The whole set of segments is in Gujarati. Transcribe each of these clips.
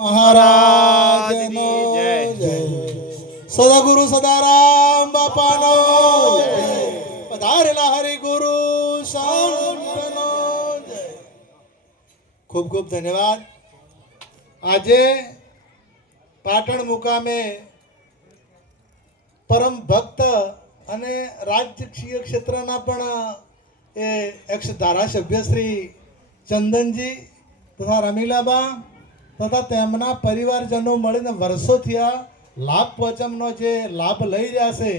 મહારાજનો જય. સદગુરુ સદારામ બાપાનો જય. પધારેલા હરિગુરુ સંતનો જય. ખૂબ ખૂબ ધન્યવાદ. આજે પાટણ મુકામે પરમ ભક્ત અને રાજકીય ક્ષેત્રના પણ એ એક્સ ધારાસભ્ય શ્રી ચંદનજી તથા રમીલાબા તથા તેમના પરિવારજનો મળીને વર્ષો થયા લાભ પચમનો જે લાભ લઈ રહ્યા છે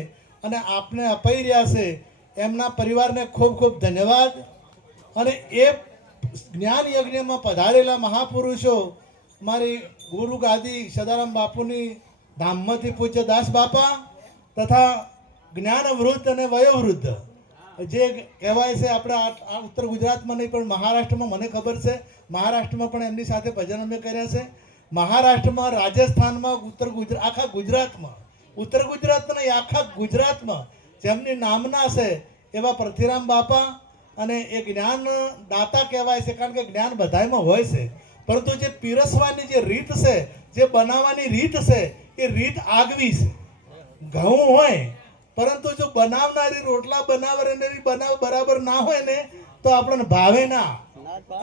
અને આપને અપાઈ રહ્યા છે એમના પરિવારને ખૂબ ખૂબ ધન્યવાદ. અને એ જ્ઞાન યજ્ઞમાં પધારેલા મહાપુરુષો મારી ગુરુ ગાદી સદારામ બાપુની ધામમાંથી પૂજ્ય દાસ બાપા તથા જ્ઞાન વૃદ્ધ અને વયોવૃદ્ધ જે કહેવાય છે આપણા આ ઉત્તર ગુજરાતમાં નહીં પણ મહારાષ્ટ્રમાં મને ખબર છે મહારાષ્ટ્રમાં પણ એમની સાથે ભજન અમે કર્યા છે. મહારાષ્ટ્રમાં રાજસ્થાનમાં આખા ગુજરાતમાં ઉત્તર ગુજરાતમાં નહીં આખા ગુજરાતમાં જેમની નામના છે એવા પ્રથિરામ બાપા અને એ જ્ઞાન દાતા કહેવાય છે. કારણ કે જ્ઞાન બધાયમાં હોય છે પરંતુ જે પીરસવાની જે રીત છે જે બનાવવાની રીત છે એ રીત આગવી છે. ઘઉં હોય પરંતુ જો બનાવનારી રોટલા બનાવનારી બરાબર ના હોય ને તો આપણને ભાવે ના.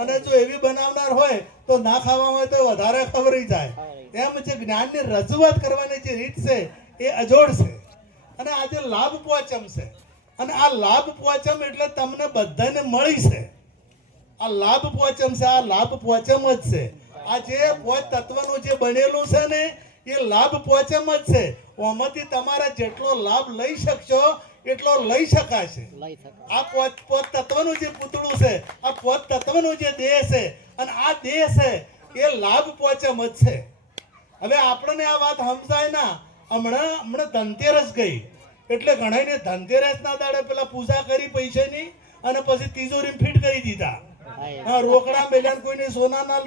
અને જો એવી બનાવનાર હોય તો ના ખાવા હોય તો વધારે ખવરાઈ જાય. એમ જે જ્ઞાનની રજૂઆત કરવાની જે રીત છે એ અજોડ છે. અને આજે લાભ પોચમ છે અને આ લાભ પોચમ એટલે તમને બધાને મળી છે. આ લાભ પોચમ છે. આ લાભ પોચમ જ છે. આ જે પોચ તત્વનું જે બનેલું છે ને એ લાભ પોચમ જ છે. ઓમાંથી તમારે જેટલો લાભ લઈ શકશો એટલો લઈ શકાશે. આ પોત તત્વનું જે પૂતળું છે આ પોત તત્વનું જે દેહ છે અને આ દેહ છે એ લાભ પોચમ જ છે. હવે આપણને આ વાત સમજાય ના. હમણાં ધનતેરસ ગઈ એટલે ઘણાને ધનતેરસ ના દાડે પેલા પૂજા કરી પૈસાની અને પછી તિજોરી ફિટ કરી દીધા. રોકડા મેલ્યા કોઈને સોનાના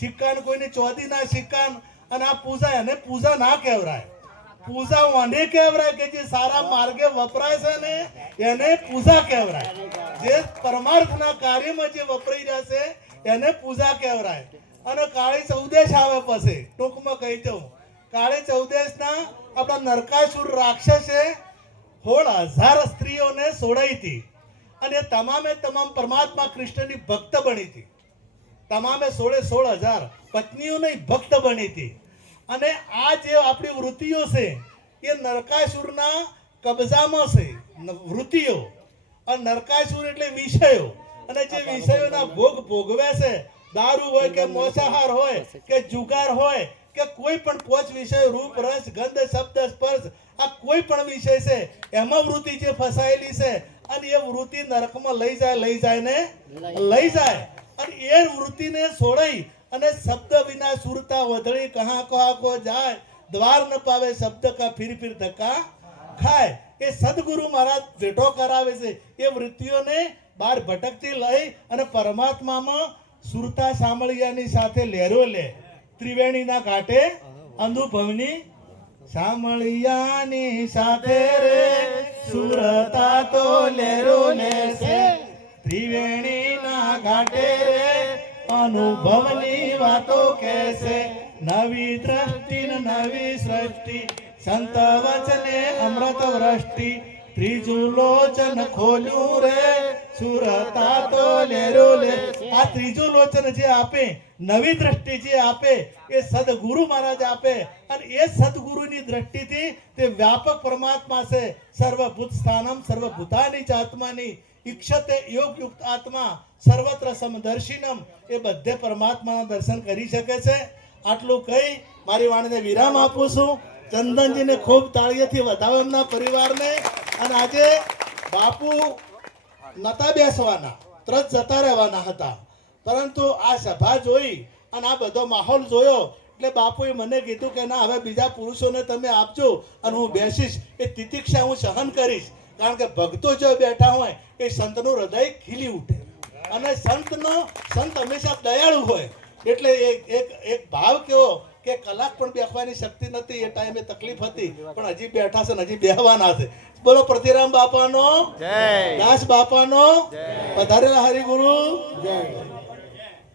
સિક્કા કોઈને ચોદીના સિક્કા અને આ પૂજા એને પૂજા ના કહેવાય. પૂજા વાને કહેવાય કે જે સારા માર્ગે વપરાય છે ને એને પૂજા કહેવાય. જે પરમાર્થના કાર્યમાં જે વપરાઈ રહ્યા છે એને પૂજા કહેવાય. અને કાળી ચૌદશ આવે પછી ટૂંકમાં કહી દઉં કાળી ચૌદશના આપણા નરકાસુર રાક્ષસે 16,000 સ્ત્રીઓને છોડાઈ હતી અને તમામે તમામ પરમાત્મા કૃષ્ણની ભક્ત બની હતી. તમામે 16,000 પત્નીઓને ભક્ત બની હતી. અને આ જે આપણી વૃત્તિઓ છે એ નરકાસુરના કબજામાં છે. વૃત્તિઓ અને નરકાસુર એટલે વિષયો અને જે વિષયોના ભોગ ભોગવે છે દારૂ હોય કે મોસાહાર હોય કે જુગાર હોય કે કોઈ પણ પોચ વિષય રૂપ રસ ગંધ શબ્દ સ્પર્શ આ કોઈ પણ વિષય છે એમાં વૃત્તિ જે ફસાયેલી છે અને એ વૃત્તિ નરકમાં લઈ જાય ને લઈ જાય. અને એ વૃત્તિને છોડાઈ અને શબ્દ વિના સુરતા વધળી કહા કો જાય દ્વાર ન પાવે શબ્દ કા ફિર ધક્કા ખાય. એ સદગુરુ મહારાજ ભેટો કરાવે છે. એ વૃત્તિઓને બહાર ભટકતી લઈ અને પરમાત્મામાં સુરતા સાંભળિયાની સાથે લહેરો લે. ત્રિવેણીના ઘાટે અનુભવની સાંભળિયાની સાથે રે સુરતા તો લહેરો લે છે. ત્રિવેણીના ઘાટે રે અનુભવની વાતો કહેશે. નવી દ્રષ્ટિ નવી સૃષ્ટિ સંત વચને અમૃત વૃષ્ટિ ત્રીજું લોચન ખોલ્યું રે સુરતા તો લેરો લે. આ ત્રીજું લોચન જે આપે નવી દ્રષ્ટિ જે આપે એ સદગુરુ મહારાજ આપે. અને એ સદગુરુની દ્રષ્ટિથી તે વ્યાપક પરમાત્મા છે. સર્વભૂત સ્થાનમ સર્વભૂતાની જ આત્માની ઈક્ષતે યોગ યુક્ત આત્મા સર્વત્ર સમદર્શિનમ. એ બધે પરમાત્માના દર્શન કરી શકે છે. આટલું કહી મારી વાણીને વિરામ આપું છું. ચંદનજીને ખૂબ તાળીઓથી વધાવો એમના પરિવારને. અને આજે બાપુ નતા બેસવાના તરત જતા રહેવાના હતા પરંતુ આ સભા જોઈ અને આ બધો માહોલ જોયો એટલે બાપુએ મને કીધું કે ના હવે બીજા પુરુષોને તમે આપજો અને હું બેસીશ. એ તિતિક્ષા હું સહન કરીશ. કારણ કે ભક્તો જો બેઠા હોય એ સંતનું હૃદય ખીલી ઉઠે. અને સંત હંમેશા દયાળુ હોય એટલે એક ભાવ કેવો કે કલાક પણ બેસવાની શક્તિ નથી. એ ટાઈમે તકલીફ હતી પણ હજી બેઠા છે ને હજી બેહવાના છે. બોલો પ્રતિરામ બાપાનો જય. દાસ બાપાનો જય. પધારેલા હરિગુરુ જય.